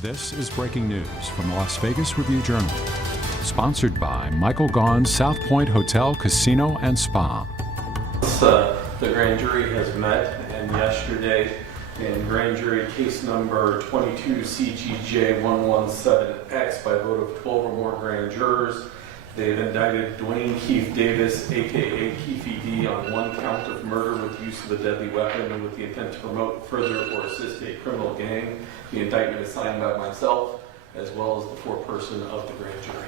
This is breaking news from the Las Vegas Review-Journal, sponsored by Michael Gaughan's South Point Hotel, Casino, and Spa. The grand jury has met, and yesterday in grand jury case number 22 CGJ 117X by vote of 12 or more grand jurors, they've indicted Dwayne Keith Davis, aka Keefy D, on one count of murder with use of a deadly weapon and with the intent to promote, further, or assist a criminal gang. The indictment is signed by myself, as well as the foreperson of the grand jury.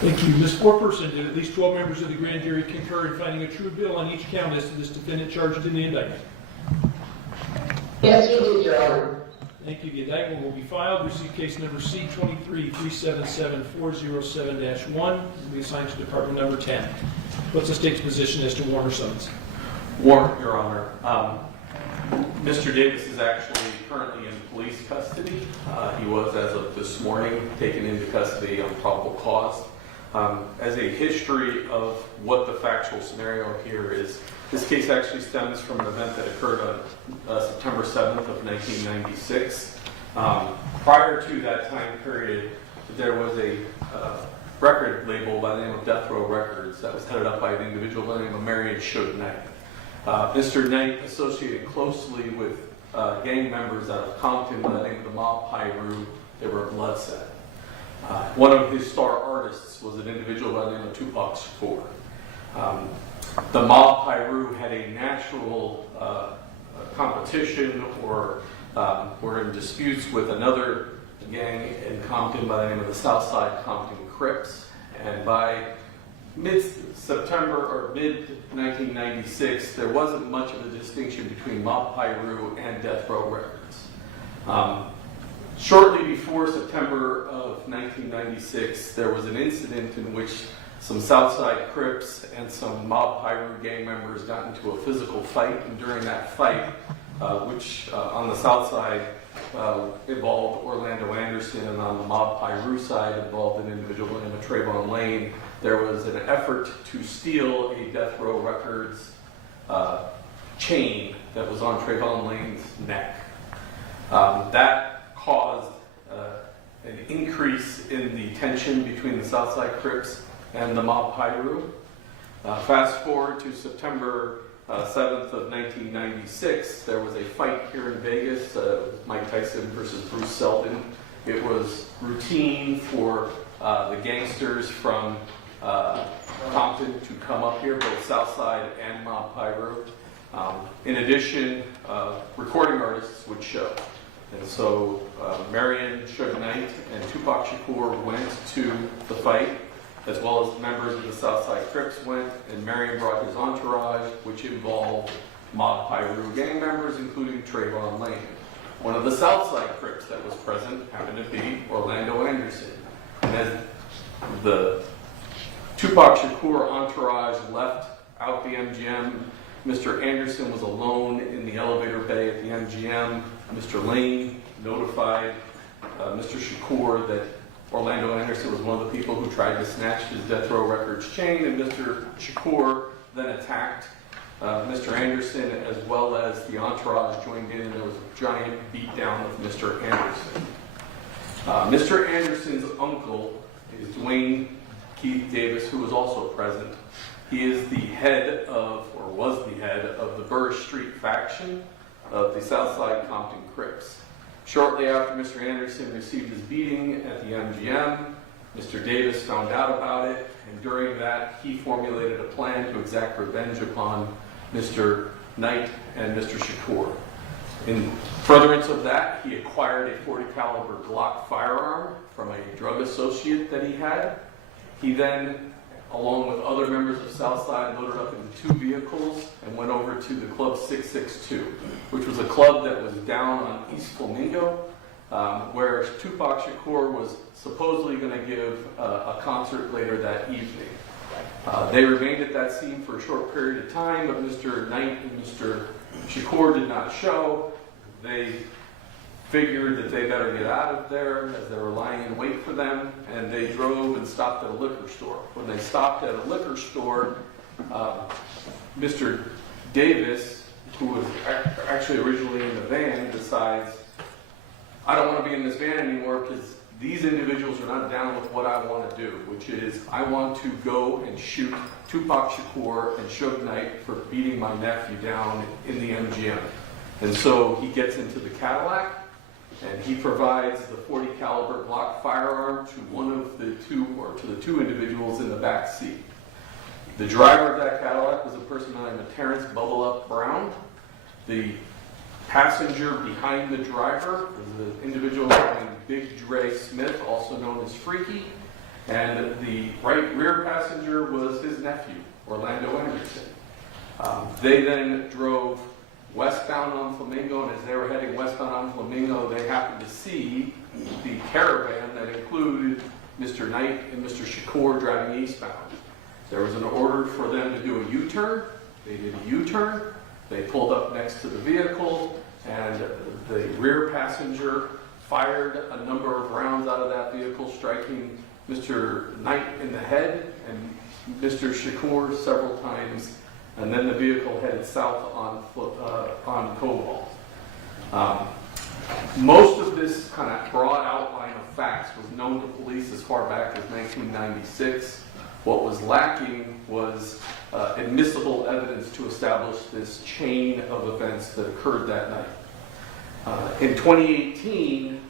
Thank you. Ms. Foreperson, did at least 12 members of the grand jury concur in finding a true bill on each count as to this defendant charged in the indictment? Yes, we did, Your Honor. Thank you. The indictment will be filed. Receive case number C-23-377407-1. Will be assigned to Department number 10. What's the state's position as to Warner summons? Warrant, Your Honor. Mr. Davis is actually currently in police custody. He was, as of this morning, taken into custody on probable cause. As a history of what the factual scenario here is, this case actually stems from an event that occurred on September 7th of 1996. Prior to that time period, there was a record label by the name of Death Row Records that was headed up by an individual by the name of Marion Suge Knight. Mr. Knight associated closely with gang members out of Compton by the name of the Mob Piru. They were Bloodset. One of his star artists was an individual by the name of Tupac Shakur. The Mob Piru had a natural competition or were in disputes with another gang in Compton by the name of the Southside Compton Crips. And by mid-September or mid-1996, there wasn't much of a distinction between Mob Piru and Death Row Records. Shortly before September of 1996, there was an incident in which some Southside Crips and some Mob Piru gang members got into a physical fight, and during that fight, which on the South side involved Orlando Anderson, and on the Mob Piru side involved an individual named Trayvon Lane, there was an effort to steal a Death Row Records chain that was on Trayvon Lane's neck. That caused an increase in the tension between the Southside Crips and the Mob Piru. Fast forward to September 7th of 1996, there was a fight here in Vegas, Mike Tyson versus Bruce Seldon. It was routine for the gangsters from Compton to come up here, both Southside and Mob Piru. In addition, recording artists would show. And so Marion Suge Knight and Tupac Shakur went to the fight, as well as members of the Southside Crips went, and Marion brought his entourage, which involved Mob Piru gang members, including Trayvon Lane. One of the Southside Crips that was present happened to be Orlando Anderson. And as the Tupac Shakur entourage left out the MGM, Mr. Anderson was alone in the elevator bay at the MGM. Mr. Lane notified Mr. Shakur that Orlando Anderson was one of the people who tried to snatch his Death Row Records chain, and Mr. Shakur then attacked Mr. Anderson, as well as the entourage joined in, and there was a giant beatdown of Mr. Anderson. Mr. Anderson's uncle is Dwayne Keith Davis, who was also present. He is the head of, or was the head of, the Burr Street faction of the Southside Compton Crips. Shortly after Mr. Anderson received his beating at the MGM, Mr. Davis found out about it, and during that, he formulated a plan to exact revenge upon Mr. Knight and Mr. Shakur. In furtherance of that, he acquired a .40 caliber Glock firearm from a drug associate that he had. He then, along with other members of Southside, loaded up into two vehicles and went over to the Club 662, which was a club that was down on East Flamingo, where Tupac Shakur was supposedly going to give a concert later that evening. They remained at that scene for a short period of time, but Mr. Knight and Mr. Shakur did not show. They figured that they better get out of there as they were lying in wait for them, and they drove and stopped at a liquor store. When they stopped at a liquor store, Mr. Davis, who was actually originally in the van, decides, I don't want to be in this van anymore because these individuals are not down with what I want to do, which is I want to go and shoot Tupac Shakur and Suge Knight for beating my nephew down in the MGM. And so he gets into the Cadillac and he provides the .40 caliber Glock firearm to the two individuals in the back seat. The driver of that Cadillac was a person by the name of Terrence Bubble Up Brown. The passenger behind the driver was an individual named Big Dre Smith, also known as Freaky. And the rear passenger was his nephew, Orlando Anderson. They then drove westbound on Flamingo, and as they were heading westbound on Flamingo, they happened to see the caravan that included Mr. Knight and Mr. Shakur driving eastbound. There was an order for them to do a U-turn. They did a U-turn. They pulled up next to the vehicle, and the rear passenger fired a number of rounds out of that vehicle, striking Mr. Knight in the head and Mr. Shakur several times, and then the vehicle headed south on Cobalt. Most of this kind of broad outline of facts was known to police as far back as 1996. What was lacking was admissible evidence to establish this chain of events that occurred that night. In 2018,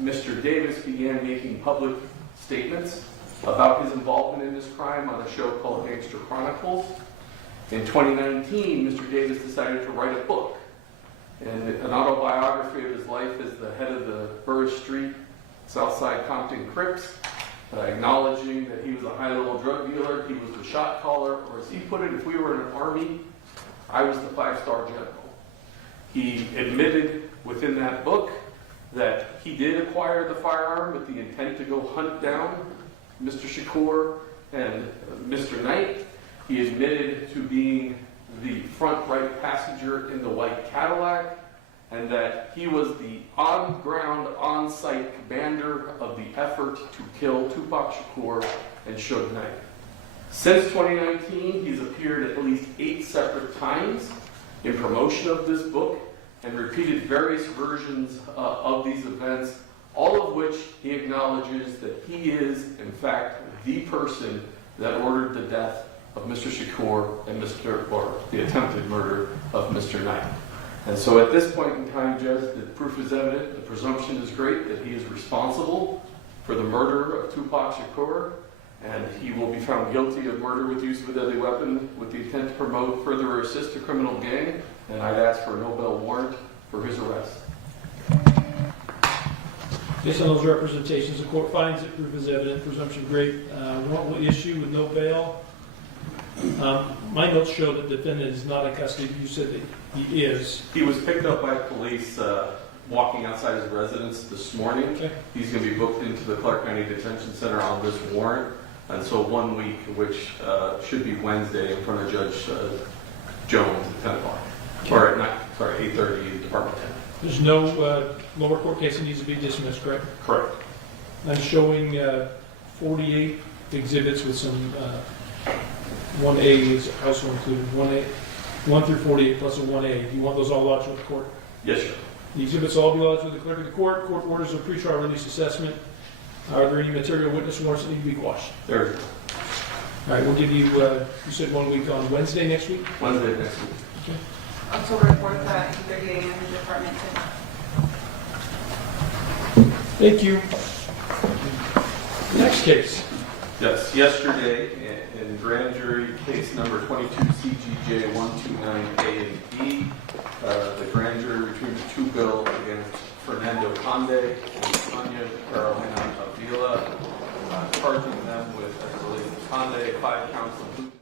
Mr. Davis began making public statements about his involvement in this crime on a show called Gangster Chronicles. In 2019, Mr. Davis decided to write a book, and an autobiography of his life as the head of the Burris Street, Southside Compton Crips, acknowledging that he was a high-level drug dealer, he was the shot caller, or as he put it, if we were in an army, I was the 5-star general. He admitted within that book that he did acquire the firearm with the intent to go hunt down Mr. Shakur and Mr. Knight. He admitted to being the front right passenger in the white Cadillac, and that he was the on-ground, on-site commander of the effort to kill Tupac Shakur and Suge Knight. Since 2019, he's appeared at least 8 separate times in promotion of this book and repeated various versions of these events, all of which he acknowledges that he is, in fact, the person that ordered the death of Mr. Shakur and the attempted murder of Mr. Knight. And so at this point in time, Judge, the proof is evident, the presumption is great that he is responsible for the murder of Tupac Shakur, and he will be found guilty of murder with use of a deadly weapon with the intent to promote, further, or assist a criminal gang, and I'd ask for a no bail warrant for his arrest. Based on those representations, the court finds that proof is evident, presumption great. Warrant will issue with no bail. My notes show that the defendant is not in custody. You said that he is. He was picked up by police walking outside his residence this morning. Okay. He's going to be booked into the Clark County Detention Center on this warrant. And so 1 week, which should be Wednesday, in front of Judge Jones at 10 o'clock. Okay. Or at 8:30, Department 10. There's no lower court case that needs to be dismissed, correct? Correct. I'm showing 48 exhibits with some 1A is also included. 1A, 1 through 48 plus a 1A. Do you want those all lodged with the court? Yes, sir. The exhibits all be lodged with the clerk of the court. Court orders a pretrial release assessment. Are there any material witness warrants that need to be quashed? There is. All right, we'll give you, you said 1 week on Wednesday next week? Wednesday next week. Okay. October 4th at 8:30 a.m. in Department 10. Thank you. Next case. Yes, yesterday in grand jury case number 22 CGJ 129A and B, the grand jury retrieved a 2 bill against Fernando Conde and Tanya Carolina Avila, charging them with, as it relates to Conde, 5 counts of loot.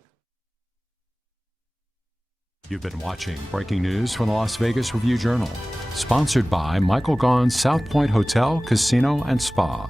You've been watching breaking news from the Las Vegas Review-Journal, sponsored by Michael Gaughan's South Point Hotel, Casino, and Spa.